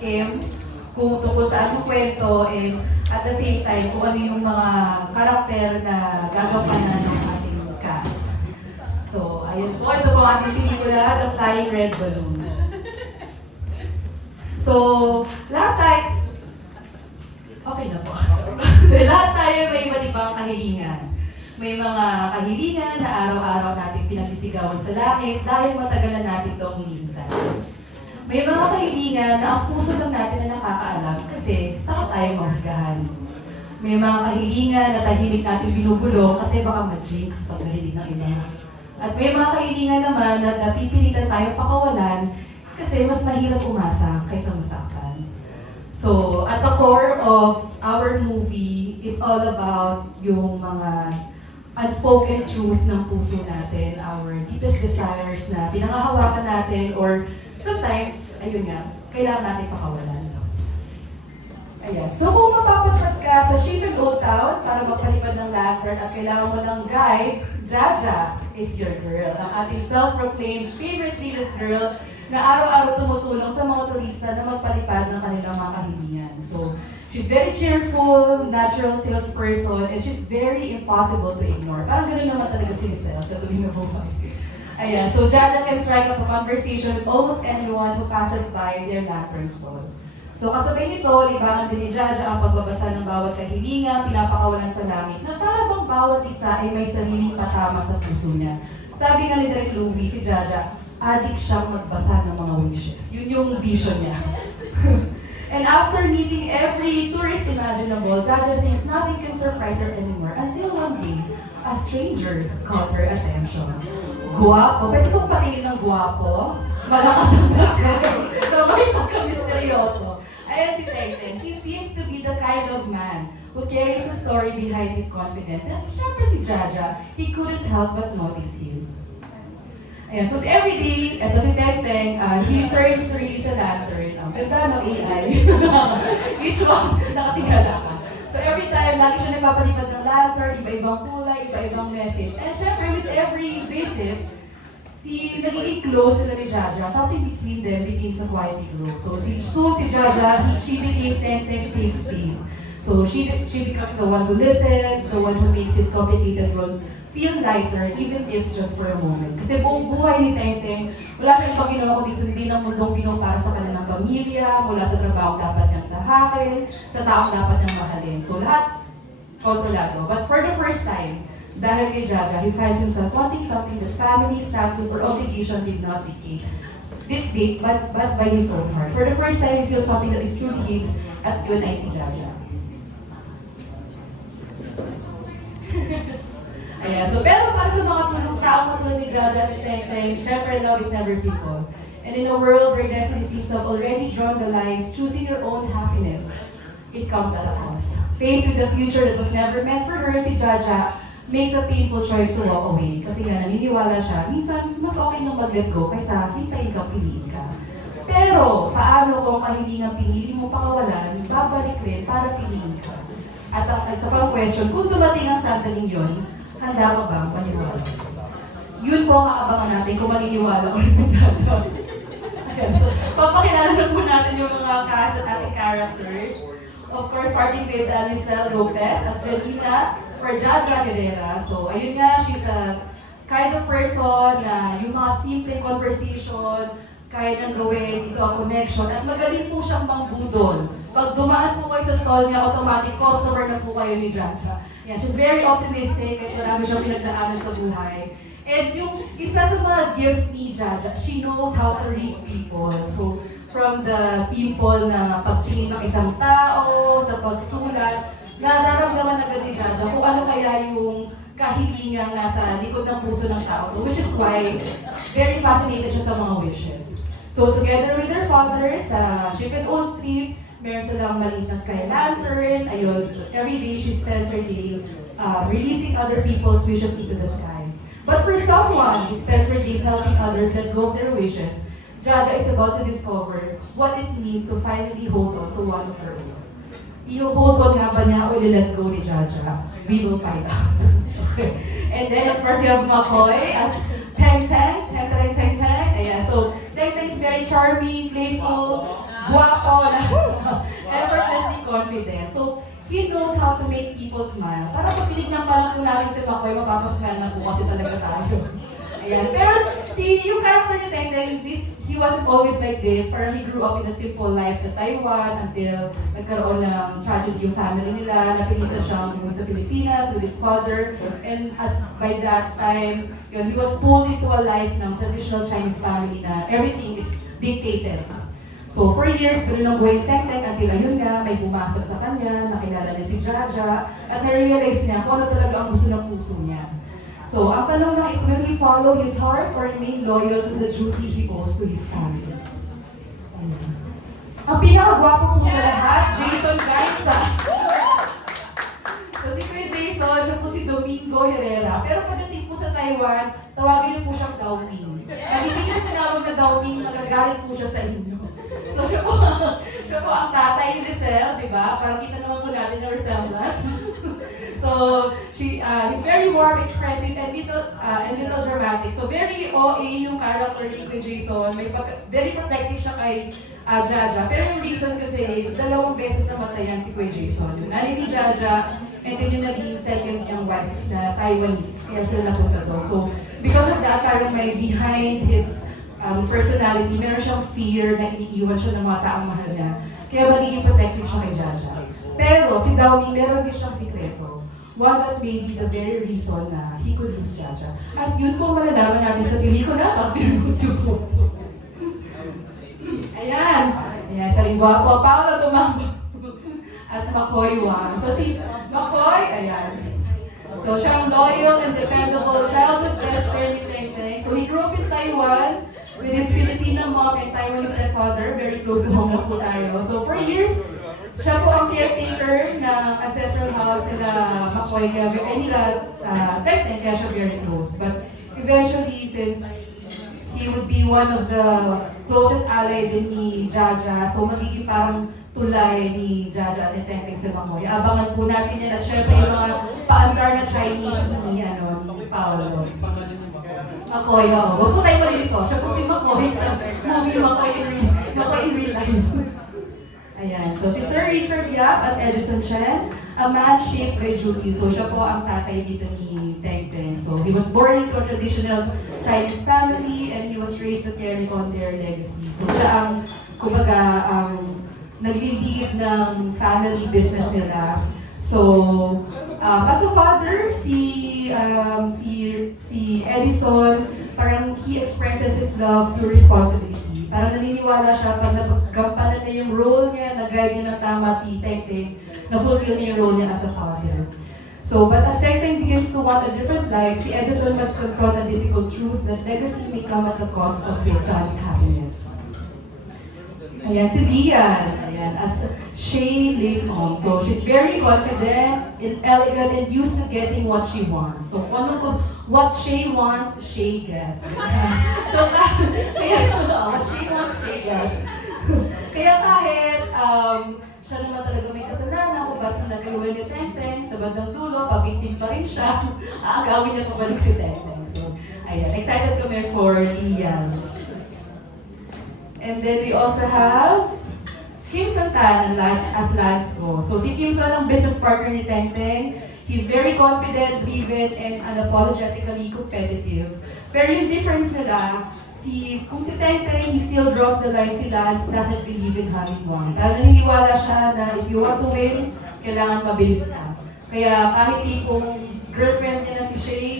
him kung tungkol sa anong kwento and at the same time kung ano yung mga karakter na gagampanan ng ating cast. So, ayun po. Ito po ang ating pelikula, The Flying Red Balloon. So, lahat tayo... Okay na po. Lahat tayo may iba't ibang kahilingan. May mga kahilingan na araw-araw natin pinagsisigawan sa langit dahil matagal na natin itong hinihintay. May mga kahilingan na ang puso lang natin na nakakaalam kasi takot tayong mahusgahan. May mga kahilingan na tahimik natin binubulong kasi baka ma-jinx pag narinig ng iba. At may mga kahilingan naman na napipilitan tayong pakawalan kasi mas mahirap umasa kaysa masaktan. So, at the core of our movie, it's all about yung mga unspoken truth ng puso natin, our deepest desires na pinangahawakan natin or sometimes, ayun nga, kailangan natin pakawalan. Ayan. So kung mapapadpad ka sa Shipping Old Town para magpalipad ng lantern at kailangan mo ng guide, Jaja is your girl. Ang ating self-proclaimed favorite Ritas girl na araw-araw tumutulong sa mga turista na magpalipad ng kanilang mga kahilingan. So, she's very cheerful, natural salesperson, and she's very impossible to ignore. Parang gano'n naman talaga si Giselle sa tuwing na buhay. Ayan, so Jaja can strike up a conversation with almost anyone who passes by their lantern stall. So kasabay nito, libangan din ni Jaja ang pagbabasa ng bawat kahilingan, pinapakawalan sa langit, na para bang bawat isa ay may sariling patama sa puso niya. Sabi nga ni Direk Louie, si Jaja, addict siyang magbasa ng mga wishes. Yun yung vision niya. And after meeting every tourist imaginable, Jaja thinks nothing can surprise her anymore until one day, a stranger caught her attention. Guwapo. Pwede kong patingin ng guwapo. Malakas ang dating. Sabay pagka-misteryoso. Ayan si Teng Teng. He seems to be the kind of man who carries the story behind his confidence. And syempre si Jaja, he couldn't help but notice him. Ayan, so every day, eto si Teng Teng, he returns to release a lantern. Ganda no AI. Each one, nakatingala ka. So every time, lagi siya nagpapalipad ng lantern, iba-ibang kulay, iba-ibang message. And syempre, with every visit, nagiging close sila ni Jaja. Something between them begins to quietly grow. So si Jaja, she became Teng Teng's safe space. So she becomes the one who listens, the one who makes his complicated world feel lighter, even if just for a moment. Kasi buong buhay ni Teng Teng, wala siyang ibang ginawa kundi sundin ang mundong Pinong para sa kanilang pamilya, mula sa trabaho dapat niyang tahakin, sa taong dapat niyang mahalin. So lahat, kontrolado. But for the first time, dahil kay Jaja, he finds himself wanting something that family, status, or obligation did not dictate, but by his own heart. For the first time, he feels something that is truly his, at yun ay si Jaja. Ayan, so pero para sa mga taong katulad ni Jaja at Teng Teng, syempre love is never simple. And in a world where destiny seems to have already drawn the lines, choosing your own happiness, it comes at a cost. Faced with the future that was never meant for her, si Jaja makes a painful choice to walk away. Kasi nga naniniwala siya, minsan mas okay nang mag-let go kaysa hintayin kang piliin ka. Pero, paano kung kahilingang pinili mo pakawalan, babalik rin para piliin ka? At ang isa pang question, kung dumating ang sandaling yon, handa ka bang maniwala? Yun po ang aabangan natin kung maniniwala ulit sa Jaja. So, papakilala na po natin yung mga cast at ating characters. Of course, starting with Alisel Lopez as Janina or Jaja Herrera. So, ayun nga, she's a kind of person na yung mga simple conversation, kaya nang gawin, ito ang connection, at magaling po siyang mangbudol. Pag dumaan po kayo sa stall niya, automatic customer na po kayo ni Jaja. Yeah, she's very optimistic at marami siyang pinagdaanan sa buhay. And yung isa sa mga gift ni Jaja, she knows how to read people. So, from the simple na pagtingin ng isang tao, sa pagsulat, nararamdaman agad ni Jaja kung ano kaya yung kahilingang nasa likod ng puso ng tao. Which is why, very fascinated siya sa mga wishes. So, together with their father sa Shipping Old Street, meron silang maliit na sky lantern. Ayun, every day she spends her day releasing other people's wishes into the sky. But for someone who spends her days helping others let go of their wishes, Jaja is about to discover what it means to finally hold on to one of her own. I-hold on nga ba niya o i-let go ni Jaja? We will find out. Okay. And then, of course, you have McCoy as Teng Teng. Ayan, so Teng Teng is very charming, playful, guwapo, confident. So, he knows how to make people smile. Para pag tinignan pa lang po natin si Makoy, mapapasmile na po kasi talaga tayo. Ayan. Pero yung character ni Tengteng, he wasn't always like this. Parang he grew up in a simple life sa Taiwan until nagkaroon ng tragedy yung family nila. Napilitan siyang umuwi sa Pilipinas with his father. And by that time, he was pulled into a life ng traditional Chinese family na everything is dictated. So for years, ganun ang buhay ni Tengteng until ayun nga, may bumasag sa kanya, nakilala niya si Jaja, at na-realize niya kung ano talaga ang gusto ng puso niya. So, ang tanong lang is, will he follow his heart or remain loyal to the duty he owes to his family? Ayan. Ang pinakagwapo po sa lahat, Jason Gaitza. So, si Kuya Jason, siya po si Domingo Herrera. Pero pagdating po sa Taiwan, tawagin niyo po siyang Gao Ming. At hindi niyo tinawag na Gao Ming, magagalit po siya sa inyo. So, siya po ang tatay ni Rizal, di ba? Parang kita naman po natin yung resemblance. So, he's very warm, expressive, and little dramatic. So, very OA yung character ni Kuya Jason. Very protective siya kay Jaja. Pero yung reason kasi is, 2 beses namatayan si Kuya Jason. Yung nanay ni Jaja, and then yung naging second niyang wife na Taiwanese. Kaya sila napunta doon. So, because of that, parang may behind his personality, meron siyang fear na iniiwan siya ng mga taong mahal niya. Kaya magiging protective siya kay Jaja. Pero si Gao Ming, meron din siyang sikreto. One that may be the very reason na he could lose Jaja. At yun po malalaman natin sa pelikula pag pinunod po. Ayan. Ayan, sa lingwa po. Paolo Dumamba as Makoy Wang. So si Makoy, ayan. So siya ang loyal and dependable childhood best friend ni Tengteng. So he grew up in Taiwan with his Filipino mom and Taiwanese stepfather. Very close to home na po tayo. So for years, siya po ang caretaker ng ancestral house nila Makoy, nila Tengteng, kaya siya very close. But eventually, since he would be one of the closest ally din ni Jaja, so magiging parang tulay ni Jaja at ni Tengteng sa Makoy. Abangan po natin yan at syempre yung mga paandar na Chinese ni Paolo. Makoy, oo. Huwag po tayo malilito. Siya po si Makoy sa movie Makoy in real life. Ayan. So, si Sir Richard Yap as Edison Chen, a man shaped by duty. So, siya po ang tatay dito ni Tengteng. So, he was born into a traditional Chinese family and he was raised to carry on their legacy. So, siya ang, kumbaga, nagli-lead ng family business nila. So, as a father, si Edison, parang he expresses his love through responsibility. Parang naniniwala siya pag nagampanan niya yung role niya, nag-guide niya ng tama si Tengteng, na-fulfill niya yung role niya as a father. So, but as Tengteng begins to want a different life, si Edison must confront a difficult truth that legacy may come at the cost of his son's happiness. Ayan, si Dian, ayan, as Shay Lim-Hong. So, she's very confident, elegant, and used to getting what she wants. So, what Shay wants, Shay gets. So, kaya, what Shay wants, Shay gets. Kaya kahit, siya naman talaga may kasalanan, kung basta nagkahiwalay ni Tengteng, sa bandang dulo, pabiktim pa rin siya, aagawin niya pabalik si Tengteng. So, ayan, excited kami for Lian. And then we also have Kim Santan as Lance Go. So si Kim San ang business partner ni Tengteng. He's very confident, driven, and unapologetically competitive. Pero yung difference nila, kung si Tengteng, he still draws the line, si Lance doesn't believe in having one. Parang naniniwala siya na if you want to win, kailangan mabilis ka. Kaya kahit tipong girlfriend niya na si Shay,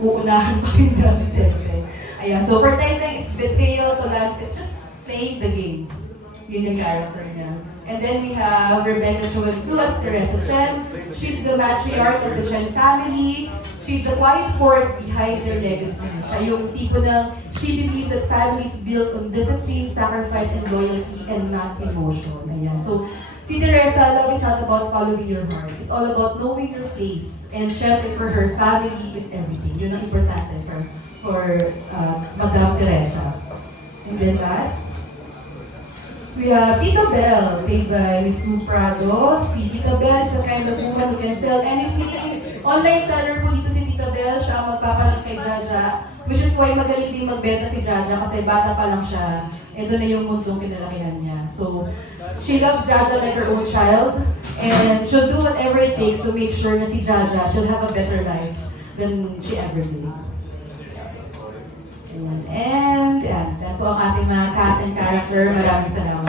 uunahan pa rin dyan si Tengteng. Ayan, so for Tengteng, it's betrayal to Lance, it's just playing the game. Yun yung character niya. And then we have Rebecca Chuansu as Teresa Chen. She's the matriarch of the Chen family. She's the quiet force behind their legacy. Siya yung tipo na she believes that family is built on discipline, sacrifice, and loyalty, and not emotion. Ayan. So, si Teresa, love is not about following your heart. It's all about knowing your place. And syempre for her, family is everything. Yun ang importante for Madam Teresa. And then last, we have Tita Belle, played by Miss Sue Prado. Si Tita Belle is the kind of woman who can sell anything. Online seller po dito si Tita Belle. model, siya ang magpapalag kay Jaja, which is why magaling din magbenta si Jaja kasi bata pa lang siya. Ito na yung mundong kinalakihan niya. So, she loves Jaja like her own child, and she'll do whatever it takes to make sure na si Jaja she'll have a better life than she ever did. Ayan. And yan po ang ating mga cast and character. Maraming salamat.